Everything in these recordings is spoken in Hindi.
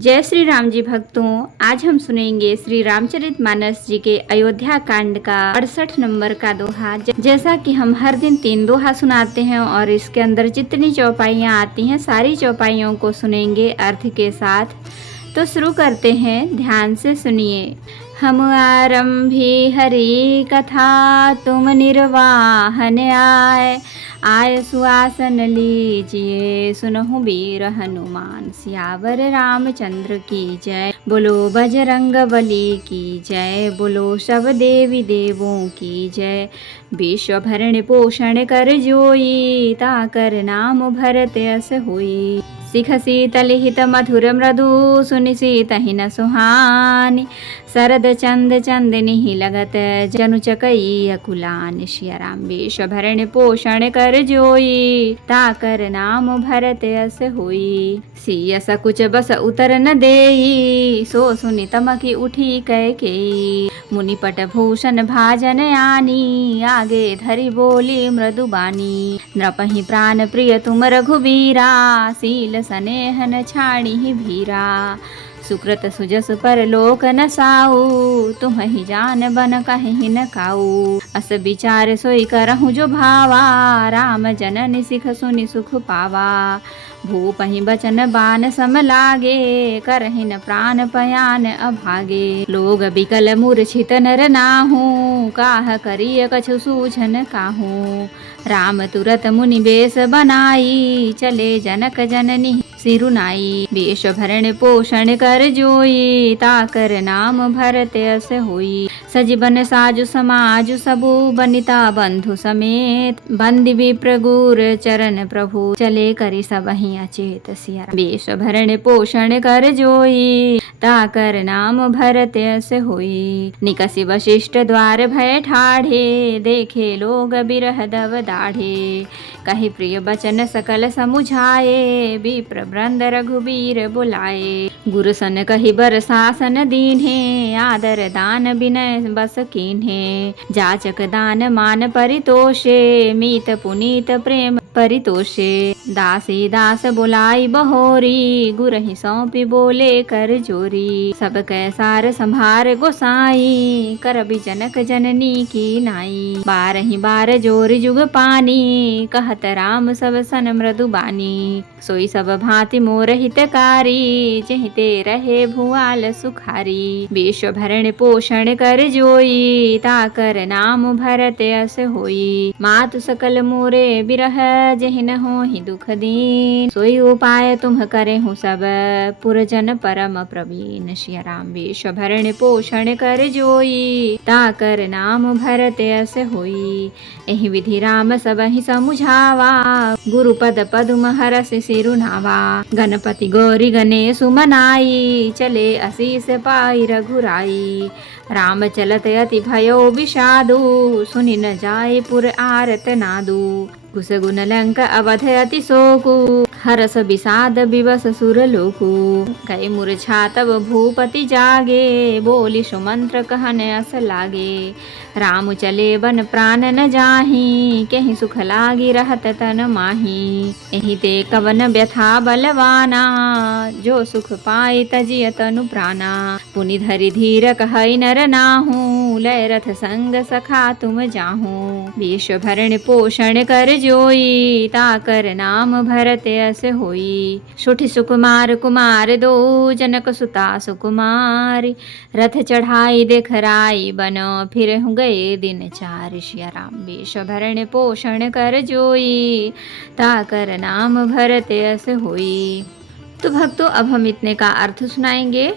जय श्री राम जी भक्तों, आज हम सुनेंगे श्री रामचरितमानस जी के अयोध्या कांड का 68 नंबर का दोहा। जैसा कि हम हर दिन 3 दोहा सुनाते हैं और इसके अंदर जितनी चौपाइयाँ आती हैं सारी चौपाइयों को सुनेंगे अर्थ के साथ। तो शुरू करते हैं, ध्यान से सुनिए। हम आरंभी हरि कथा, तुम निर्वाहन आय सुआसन लीजिए, सुनहु वीर हनुमान सियावर रामचंद्र की जय। बोलो बजरंग बली की जय, बोलो सब देवी देवों की जय। विश्व भरण पोषण कर जोई, ताकर नाम भरत यस होई। सिख शीतल हित मधुर मृदु, सुनि सीत ही न सुहानी। शरद चंद चंदनी लगत, जनु चकई अकुलान। सिया राम विश्व भरण पोषण कर जोई, ताकर नाम भरत यस होई। सिय सकुच बस उतर न देई, सो सुनि तमकी उठी कैकेयी। मुनिपट भूषण भाजन आनी, आगे धरि बोली मृदु बानी। नृपहि प्राण प्रिय तुम रघुबीरा, सील सनेहन छाड़ी भीरा। सुकृत सुजस पर लोक न साऊ, तुम ही जान बन कहि न काऊ। अस विचार सोई करहु जो भावा, राम जननि सिख सुनि सुख पावा। भूपहि बचन बान सम लागे, करहि न प्राण पयान अभागे। लोग बिकल मूर्छित नर नाहू, काह करिय कछु सूझन काहू। राम तुरत मुनि बेश बनाई, चले जनक जननी सिरुनाई। वेश भरण पोषण कर जोई, ताकर नाम भरत यस होई। सजीवन साजु समाजु सबु, बनिता बंधु समेत। बंदी विप्र गुर चरण प्रभु, चले करि सबहि अचेत। सिया वेश भरण पोषण कर जोई, ताकर नाम भरत यस होई। निकसि वशिष्ठ द्वार भय ठाढ़े, देखे लोग बिरह दव दाढ़े। कहि प्रिय बचन सकल समुझाए, विप्र वृंद रघुबीर बुलाए। गुरु सन कहि बर शासन दीन्हे, आदर दान विनय बस कीन्हे। जाचक दान मान परितोषे, मीत पुनीत प्रेम परितोषे। दासी दास बुलाई बहोरी, गुरहि सौंपी बोले कर जोरी। सब कैसार संभार गोसाई, करबि जनक जननी की नाई। बारहि बार जोर जुग पानी, कहत राम सब सन मृदु बानी। सोई सब भांति मोर हितकारी, जहिते रहे भुआल सुखारी। विश्व भरण पोषण कर जोई, ताकर नाम भरत यस होई। मातु सकल मोरे बिरह, जहि न होहि दुख दीन। सोई उपाय तुम करे हूँ सब, पुरजन परम प्रवीण। सिया राम विश्व भरण पोषण कर जोई, ताकर नाम भरत यस होई। एहि विधि राम सबहि समुझावा, गुरु पद पदुम हरस सिरुनावा। गणपति गौरी गणेशु मनाई, चले असीस पाई रघुराई। राम चलत अति भयो विषादु, सुनि न जाय पुर आरत नादु। कुश गुण लंक अवध अति शोकु, हरस विषाद विवश सुर लोकु। गए मूर्छा तब भूपति जागे, बोली सुमंत्र कहन अस लागे। राम चले बन प्राण न जाहि, कहीं सुख लागी रहत तन माही। एहि ते कवन व्यथा बलवाना, जो सुख पाए तजिय तनु प्राणा। पुनि धरि धीर कहै नर नाहू, लय रथ संग सखा तुम जाहू। विश्व भरण पोषण कर जोई, ताकर नाम भरत यस होई। सुठि सुकुमार कुमार दो, जनक सुता सुकुमारी। रथ चढ़ाई देखराई बनो, फिर गए दिन चार। सिया राम विश्व भरण पोषण कर जोई, ताकर नाम भरत यस होई। तो भक्तों, अब हम इतने का अर्थ सुनाएंगे।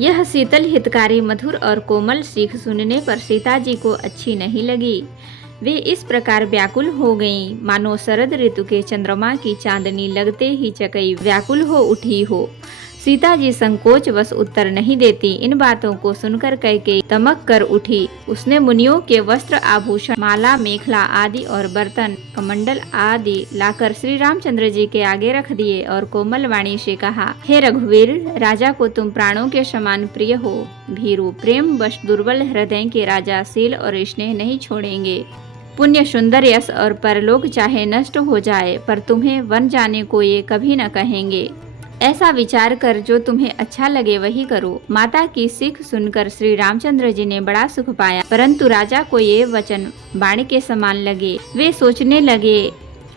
यह शीतल हितकारी मधुर और कोमल सीख सुनने पर सीता जी को अच्छी नहीं लगी। वे इस प्रकार व्याकुल हो गईं, मानो शरद ऋतु के चंद्रमा की चांदनी लगते ही चकई व्याकुल हो उठी हो। सीता जी संकोच वश उत्तर नहीं देती। इन बातों को सुनकर कैकेयी तमक कर उठी। उसने मुनियों के वस्त्र आभूषण, माला मेखला आदि और बर्तन कमंडल आदि लाकर श्री रामचंद्र जी के आगे रख दिए और कोमल वाणी से कहा, हे रघुवीर, राजा को तुम प्राणों के समान प्रिय हो। भीरु प्रेम वश दुर्बल हृदय के राजा शील और स्नेह नहीं छोड़ेंगे। पुण्य सुंदर यश और परलोक चाहे नष्ट हो जाए, पर तुम्हें वन जाने को ये कभी न कहेंगे। ऐसा विचार कर जो तुम्हें अच्छा लगे वही करो। माता की सीख सुनकर श्री रामचंद्र जी ने बड़ा सुख पाया, परंतु राजा को ये वचन बाण के समान लगे। वे सोचने लगे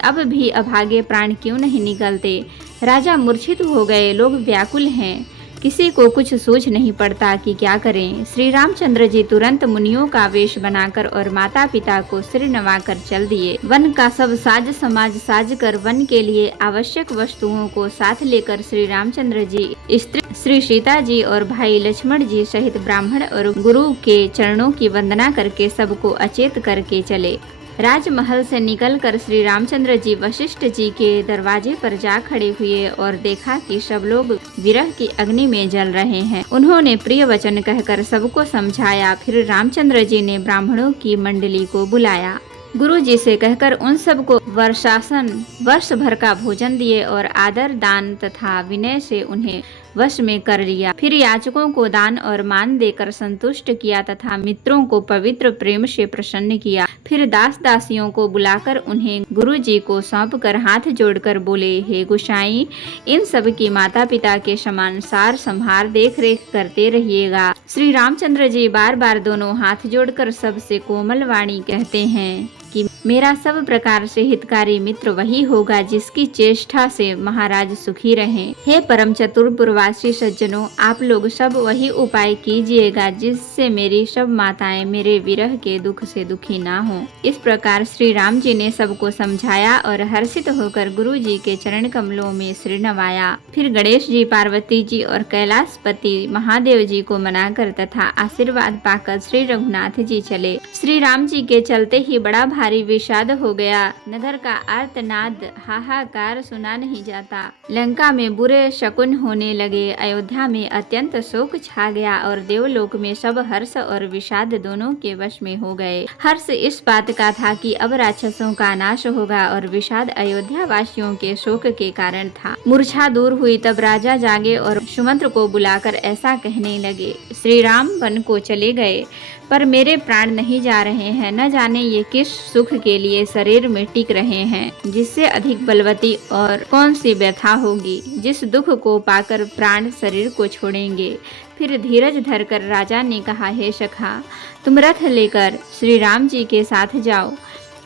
अब भी अभागे प्राण क्यों नहीं निकलते। राजा मूर्छित हो गए, लोग व्याकुल हैं, किसी को कुछ सूझ नहीं पड़ता कि क्या करें। श्री रामचंद्र जी तुरंत मुनियों का वेश बनाकर और माता पिता को सिर नवाकर चल दिए। वन का सब साज समाज साज कर वन के लिए आवश्यक वस्तुओं को साथ लेकर श्री रामचंद्र जी स्त्री श्री सीता जी और भाई लक्ष्मण जी सहित ब्राह्मण और गुरु के चरणों की वंदना करके सबको अचेत करके चले। राजमहल से निकलकर श्री रामचंद्र जी वशिष्ठ जी के दरवाजे पर जा खड़े हुए और देखा कि सब लोग विरह की अग्नि में जल रहे हैं। उन्होंने प्रिय वचन कहकर सबको समझाया। फिर रामचंद्र जी ने ब्राह्मणों की मंडली को बुलाया। गुरु जी से कहकर उन सबको वर्ष भर का भोजन दिए और आदर दान तथा विनय से उन्हें वश में कर लिया। फिर याचकों को दान और मान देकर संतुष्ट किया तथा मित्रों को पवित्र प्रेम से प्रसन्न किया। फिर दास दासियों को बुलाकर उन्हें गुरु जी को सौंप कर हाथ जोड़कर बोले, हे गोसाई, इन सब की माता पिता के समान सार संभार देख रेख करते रहिएगा। श्री रामचंद्र जी बार बार दोनों हाथ जोड़कर सबसे कोमल वाणी कहते हैं कि मेरा सब प्रकार से हितकारी मित्र वही होगा जिसकी चेष्टा से महाराज सुखी रहें। हे परम चतुर पूर्वासी सज्जनों, आप लोग सब वही उपाय कीजिएगा जिससे मेरी सब माताएं मेरे विरह के दुख से दुखी ना हो। इस प्रकार श्री राम जी ने सबको समझाया और हर्षित होकर गुरु जी के चरण कमलों में सिर नवाया। फिर गणेश जी, पार्वती जी और कैलाशपति महादेव जी को मनाकर तथा आशीर्वाद पाकर श्री रघुनाथ जी चले। श्री राम जी के चलते ही बड़ा भारी विषाद हो गया। नगर का आर्तनाद हाहाकार सुना नहीं जाता। लंका में बुरे शकुन होने लगे। अयोध्या में अत्यंत शोक छा गया और देवलोक में सब हर्ष और विषाद दोनों के वश में हो गए। हर्ष इस बात का था कि अब राक्षसों का नाश होगा और विषाद अयोध्या वासियों के शोक के कारण था। मूर्छा दूर हुई तब राजा जागे और सुमंत्र को बुलाकर ऐसा कहने लगे, श्री राम वन को चले गए पर मेरे प्राण नहीं जा रहे हैं। न जाने ये किस सुख के लिए शरीर में टिक रहे हैं, जिससे अधिक बलवती और कौन सी व्यथा होगी जिस दुख को पाकर प्राण शरीर को छोड़ेंगे। फिर धीरज धरकर राजा ने कहा, हे सखा, तुम रथ लेकर श्री राम जी के साथ जाओ।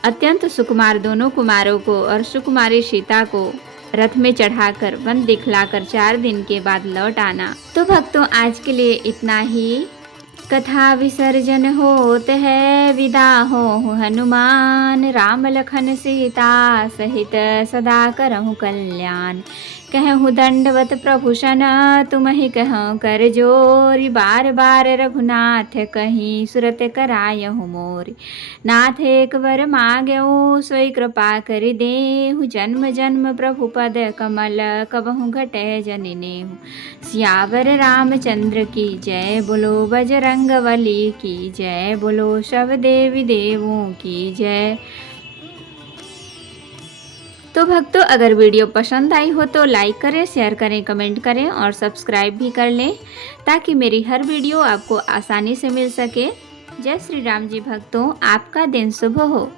अत्यंत सुकुमार दोनों कुमारों को और सुकुमारी सीता को रथ में चढ़ाकर वन दिखलाकर 4 दिन के बाद लौट आना। तो भक्तों, आज के लिए इतना ही। कथा विसर्जन होत है, विदा हो हनुमान। राम लखन सीता सहित सदा करहु कल्याण। कहूँ दंडवत प्रभु सन, तुम ही कहूँ कर जोरी। बार बार रघुनाथ कहीं सुरत करायहु मोरी। नाथ एक वर मांगेऊ, सोई कृपा कर देहु। जन्म जन्म प्रभु पद कमल, कबहु घटे जनिनेहु। सियावर रामचंद्र की जय, बोलो बजरंगबली की जय, बोलो सब देवी देवों की जय। तो भक्तों, अगर वीडियो पसंद आई हो तो लाइक करें, शेयर करें, कमेंट करें और सब्सक्राइब भी कर लें ताकि मेरी हर वीडियो आपको आसानी से मिल सके। जय श्री राम जी भक्तों, आपका दिन शुभ हो।